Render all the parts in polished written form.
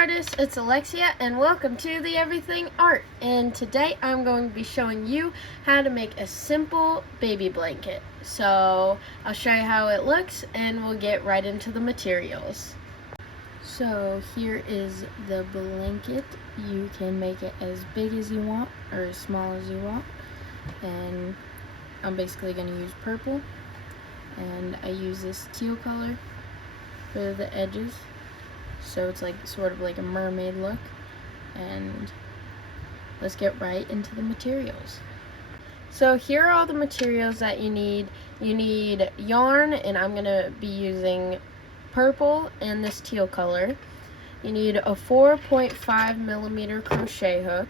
artists, it's Alexia and welcome to the Everything Art. And today I'm going to be showing you how to make a simple baby blanket. So I'll show you how it looks and we'll get right into the materials. So here is the blanket. You can make it as big as you want or as small as you want. And I'm basically going to use purple. And I use this teal color for the edges. So it's like sort of like a mermaid look. And let's get right into the materials. So here are all the materials that you need. You need yarn, and I'm gonna be using purple and this teal color. You need a 4.5 millimeter crochet hook,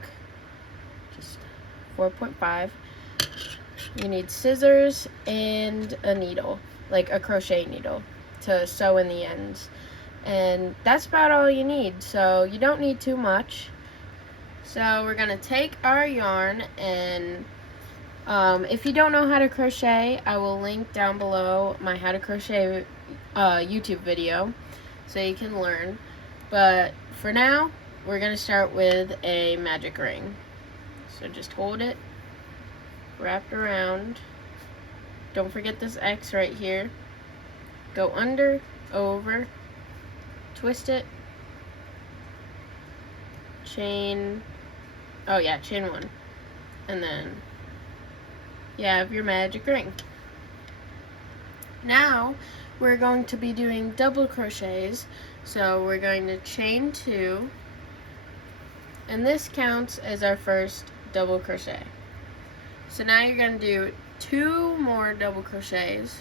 just 4.5. You need scissors and a needle, like a crochet needle, to sew in the ends. And that's about all you need, so you don't need too much. So we're gonna take our yarn, and if you don't know how to crochet, I will link down below my how to crochet YouTube video so you can learn. But for now, we're gonna start with a magic ring. So just hold it wrapped around. Don't forget this X right here. Go under, over, twist it, chain one, and then you have your magic ring. Now we're going to be doing double crochets, so we're going to chain 2, and this counts as our first double crochet. So now you're going to do 2 more double crochets,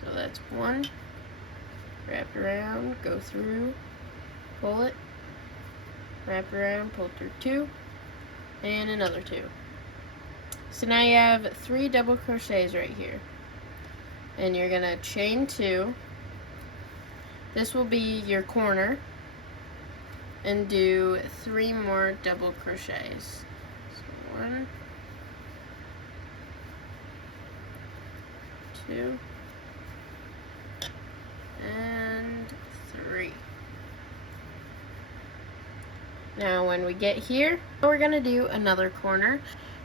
so that's 1, wrap around, go through, pull it, wrap around, pull through 2, and another 2. So now you have 3 double crochets right here. And you're gonna chain 2. This will be your corner. And do 3 more double crochets. So 1, 2, and 3. Now when we get here, we're going to do another corner.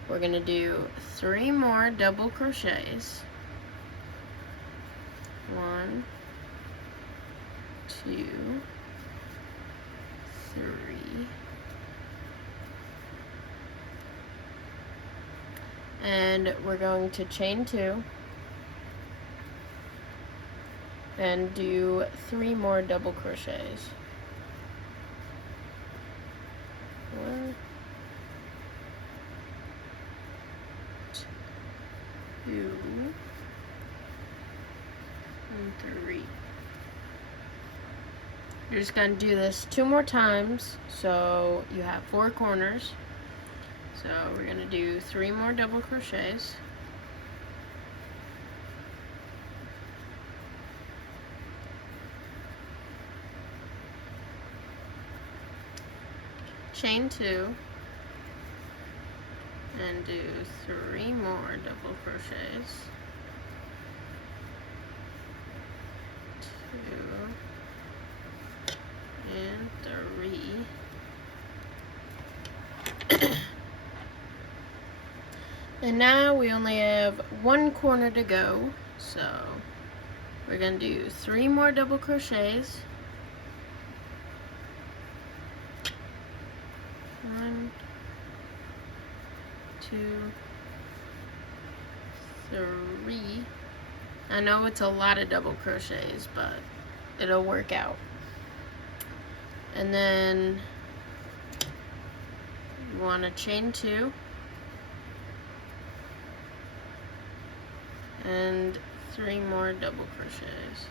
We're going to do 3 more double crochets. 1, 2, 3. And we're going to chain 2. And do 3 more double crochets. 1, 2, and 3. You're just going to do this 2 more times, so you have 4 corners. So we're going to do 3 more double crochets. Chain 2 and do 3 more double crochets. 2 and 3. And now we only have 1 corner to go, so we're going to do 3 more double crochets. 1, 2, 3. I know it's a lot of double crochets, but it'll work out. And then you want to chain 2 and 3 more double crochets.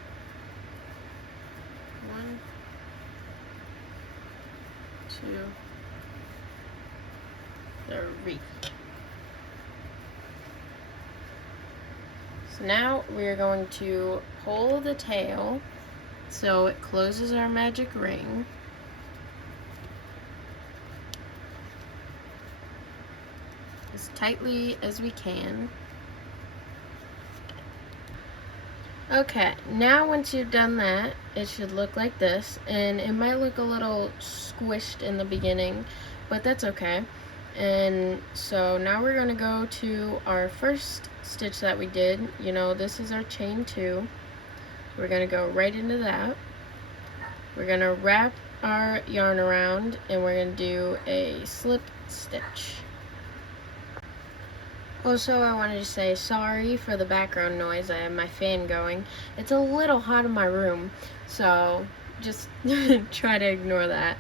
1, 2, 3. So now we're going to pull the tail so it closes our magic ring. As tightly as we can. Okay, now once you've done that, it should look like this, and it might look a little squished in the beginning, but that's okay. And so now we're going to go to our first stitch that we did. You know, this is our chain 2. We're going to go right into that. We're going to wrap our yarn around, and we're going to do a slip stitch. Also, I wanted to say sorry for the background noise. I have my fan going. It's a little hot in my room, so just try to ignore that.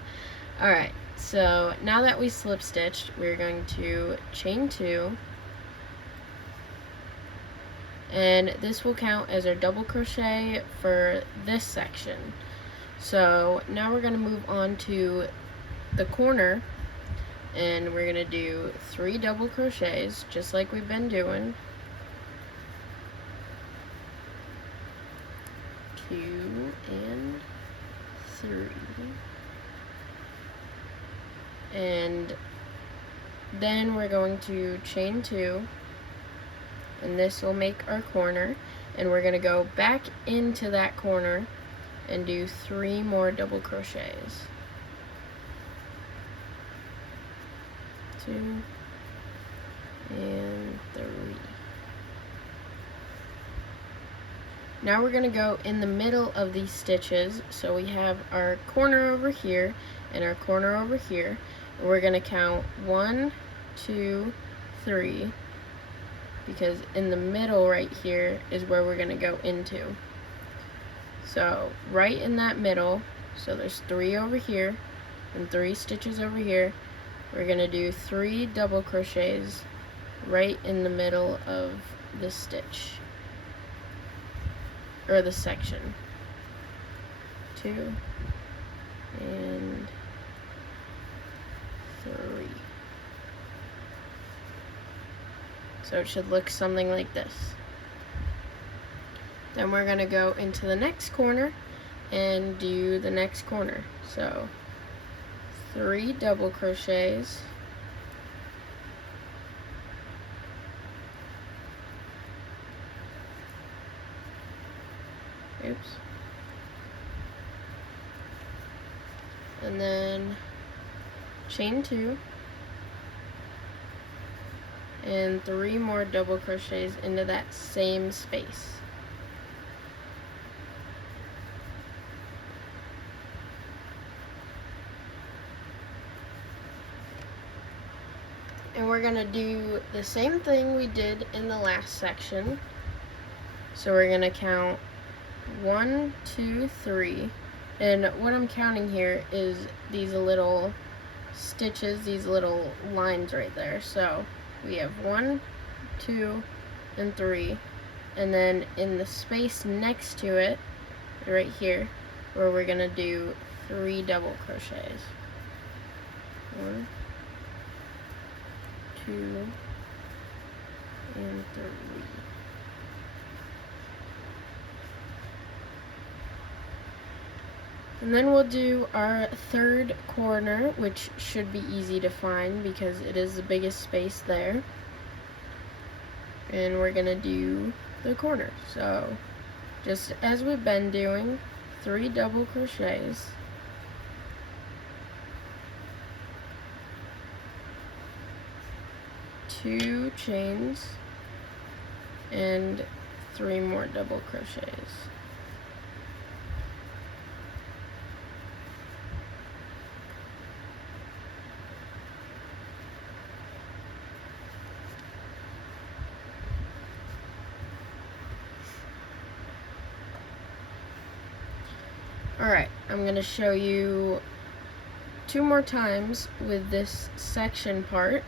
Alright, so now that we slip stitched, we're going to chain 2, and this will count as our double crochet for this section. So now we're going to move on to the corner, and we're going to do 3 double crochets just like we've been doing. 2 and 3. And then we're going to chain 2, and this will make our corner, and we're going to go back into that corner and do 3 more double crochets. 2 and 3. Now we're going to go in the middle of these stitches, so we have our corner over here and our corner over here. We're going to count 1, 2, 3, because in the middle right here is where we're going to go into. So right in that middle, so there's 3 over here and 3 stitches over here. We're going to do 3 double crochets right in the middle of the stitch, or the section. 2 and 3. So it should look something like this. Then we're going to go into the next corner and do the next corner. So 3 double crochets, oops, and then chain 2 and 3 more double crochets into that same space. And we're going to do the same thing we did in the last section. So we're going to count 1, 2, 3. And what I'm counting here is these little stitches, these little lines right there. So we have 1, 2, and 3. And then in the space next to it, right here, where we're going to do 3 double crochets. 1, 2, and 3. And then we'll do our third corner, which should be easy to find because it is the biggest space there. And we're gonna do the corner. So just as we've been doing, 3 double crochets. 2 chains and 3 more double crochets. Alright, I'm going to show you 2 more times with this section part.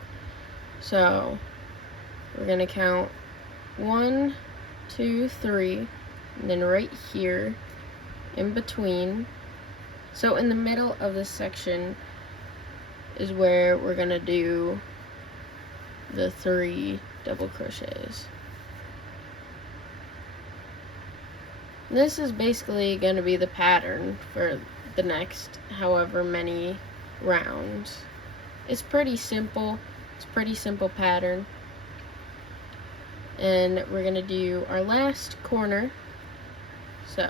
So we're going to count 1, 2, 3, and then right here in between. So in the middle of this section is where we're going to do the 3 double crochets. This is basically going to be the pattern for the next however many rounds. It's pretty simple. It's a pretty simple pattern. And we're going to do our last corner. So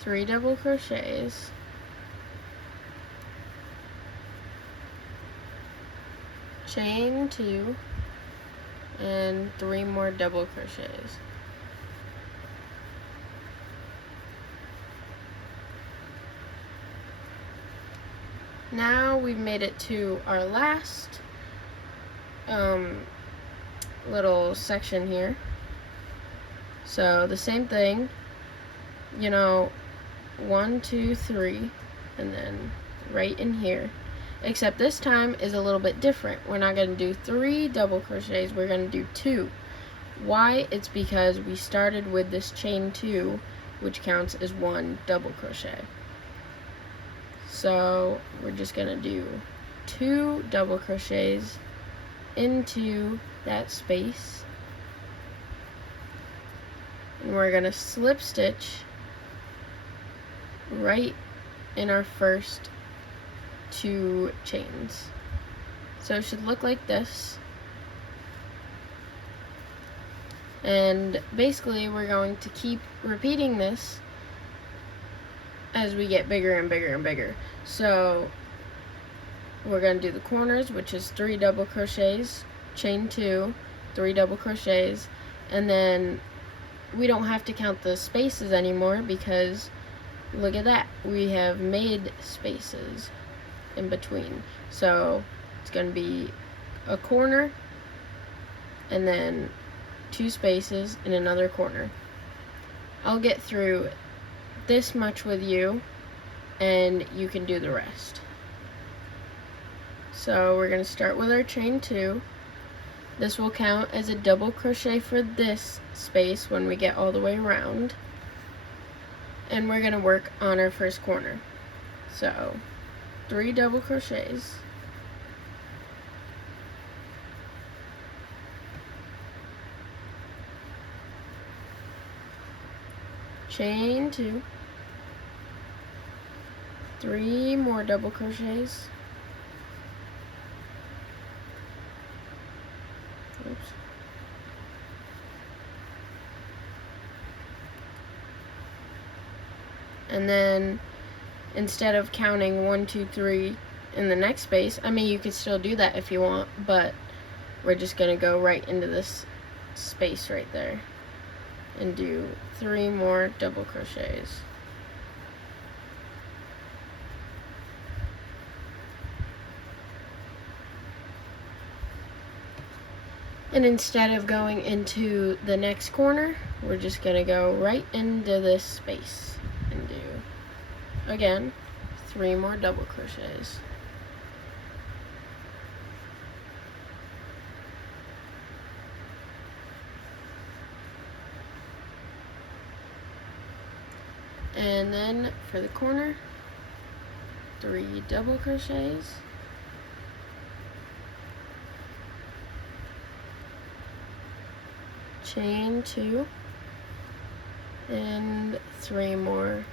3 double crochets, chain 2, and 3 more double crochets. Now we've made it to our last little section here. So the same thing, 1, 2, 3, and then right in here. Except this time is a little bit different. We're not going to do 3 double crochets, we're going to do 2. Why? It's because we started with this chain 2, which counts as 1 double crochet. So we're just going to do 2 double crochets into that space, and we're going to slip stitch right in our first 2 chains. So it should look like this, and basically we're going to keep repeating this as we get bigger and bigger and bigger. So we're going to do the corners, which is 3 double crochets, chain 2, 3 double crochets, and then we don't have to count the spaces anymore because look at that, we have made spaces in between. So it's going to be a corner and then 2 spaces in another corner. I'll get through this much with you and you can do the rest. So we're going to start with our chain 2. This will count as a double crochet for this space when we get all the way around. And we're going to work on our first corner. So 3 double crochets. Chain 2. 3 more double crochets. Oops. And then instead of counting 1, 2, 3 in the next space, I mean you could still do that if you want, but we're just gonna go right into this space right there and do 3 more double crochets. And instead of going into the next corner, we're just going to go right into this space and do, again, 3 more double crochets. And then for the corner, 3 double crochets. Chain 2 and 3 more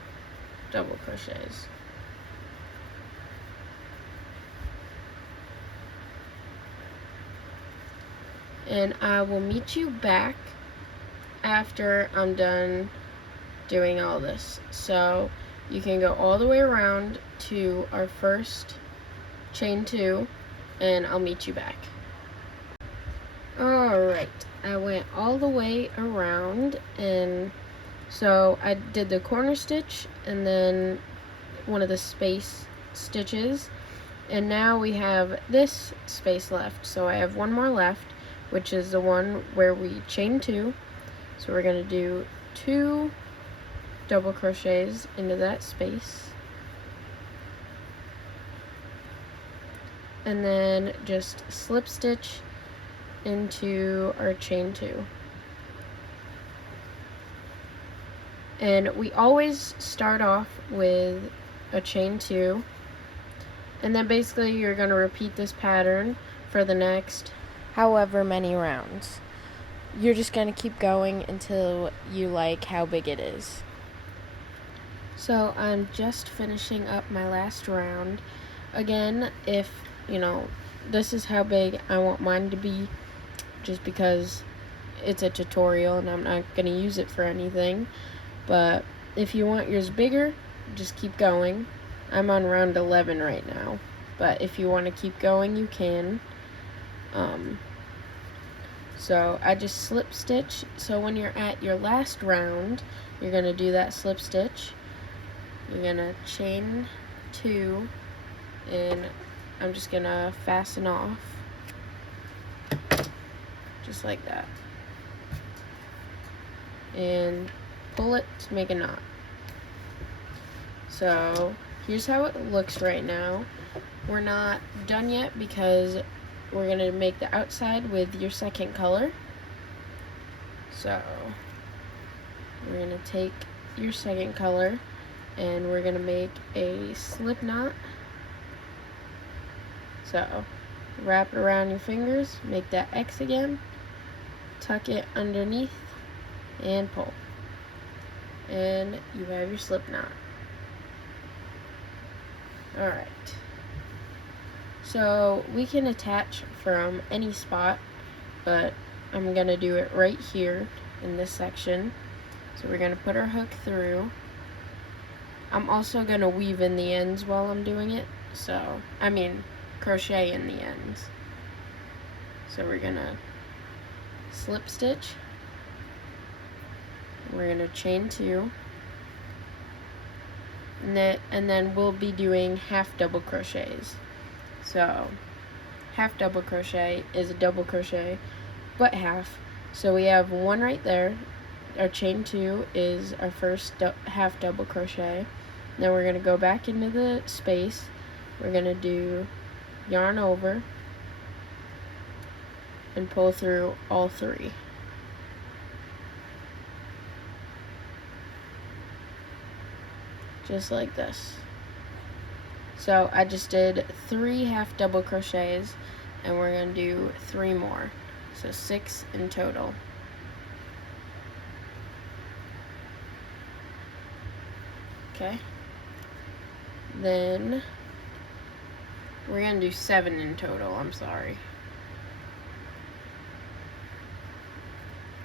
double crochets. And I will meet you back after I'm done doing all this. So you can go all the way around to our first chain 2 and I'll meet you back. Alright, I went all the way around, and so I did the corner stitch and then one of the space stitches, and now we have this space left. So I have one more left, which is the one where we chain 2. So we're going to do 2 double crochets into that space, and then just slip stitch into our chain 2. And we always start off with a chain 2, and then basically you're going to repeat this pattern for the next however many rounds. You're just going to keep going until you like how big it is. So I'm just finishing up my last round. Again, if this is how big I want mine to be, just because it's a tutorial and I'm not going to use it for anything, but If you want yours bigger, just keep going. I'm on round 11 right now, but if you want to keep going, you can. So I just slip stitch. So when you're at your last round, you're going to do that slip stitch. You're going to chain 2, and I'm just going to fasten off just like that, and pull it to make a knot. So here's how it looks right now. We're not done yet because we're going to make the outside with your second color. So we're going to take your second color and we're going to make a slip knot. So wrap it around your fingers, make that X again, tuck it underneath, and pull. And you have your slip knot. Alright. So we can attach from any spot, but I'm going to do it right here in this section. So we're going to put our hook through. I'm also going to weave in the ends while I'm doing it. So, crochet in the ends. So we're going to slip stitch. We're going to chain 2. And then we'll be doing half double crochets. So half double crochet is a double crochet, but half. So we have 1 right there. Our chain 2 is our first half double crochet. Then we're going to go back into the space. We're going to do yarn over and pull through all 3. Just like this. So I just did 3 half double crochets, and we're going to do 3 more. So 6 in total. Okay. Then we're going to do 7 in total, I'm sorry.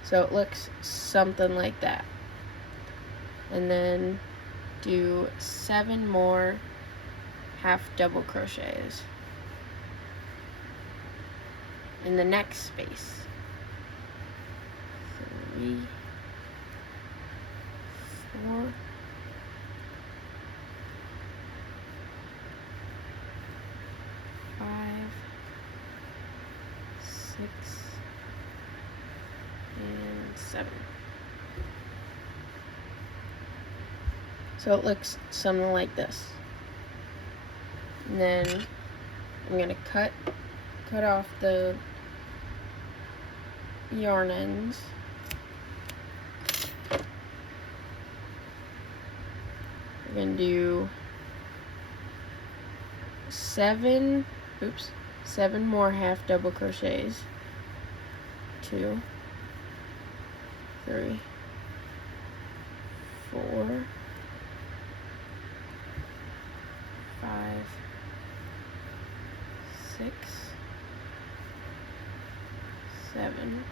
So it looks something like that. And then do 7 more half double crochets in the next space. 3, 4, 5, 6, and 7. So it looks something like this. And then I'm going to cut off the yarn ends. We're going to do 7 more half double crochets. 2, 3, 4, 5, 6, 7.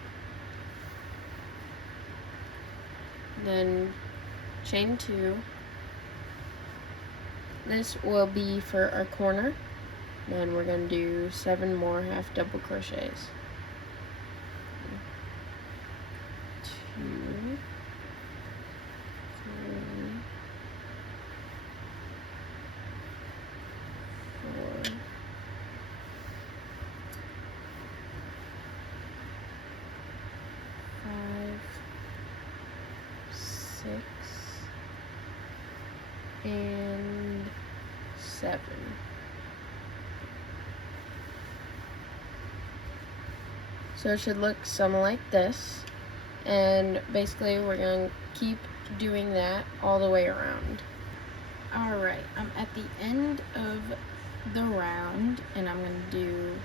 Then chain 2. This will be for our corner. Then we're going to do 7 more half double crochets. 2, 3, 4, 5, 6, and 7. So it should look something like this, and basically we're going to keep doing that all the way around. Alright, I'm at the end of the round, and I'm going to do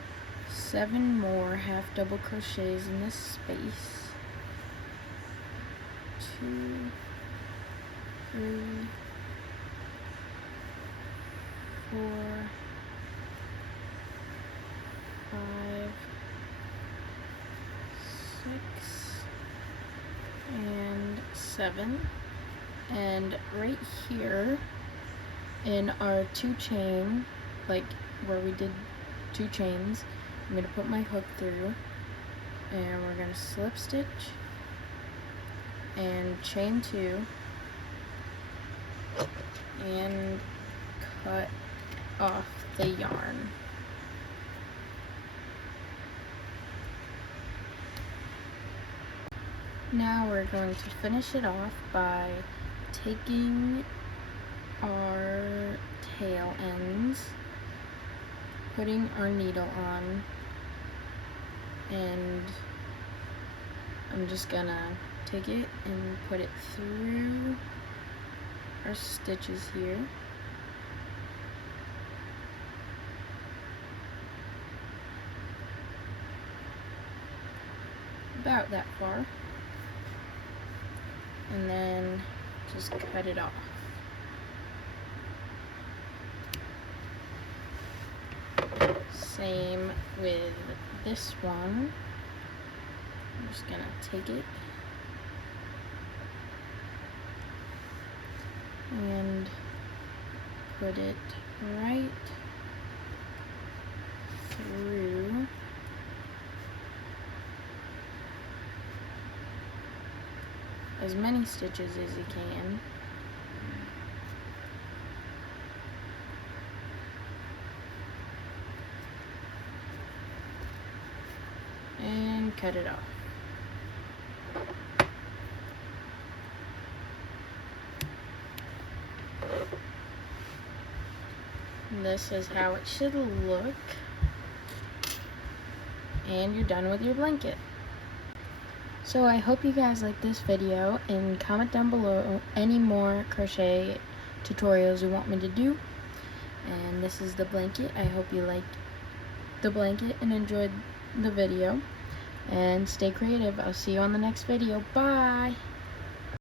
7 more half double crochets in this space. 2, 3, 4, 5, 6, and 7. And right here in our 2 chain, like where we did 2 chains, I'm going to put my hook through, and we're going to slip stitch and chain 2 and cut off the yarn. Now we're going to finish it off by taking our tail ends, putting our needle on, and I'm just gonna take it and put it through our stitches here. About that far. And then just cut it off. Same with this one. I'm just gonna take it and put it right through as many stitches as you can. And cut it off. This is how it should look. And you're done with your blanket. So I hope you guys like this video, and comment down below any more crochet tutorials you want me to do. And this is the blanket. I hope you liked the blanket and enjoyed the video. And stay creative. I'll see you on the next video. Bye!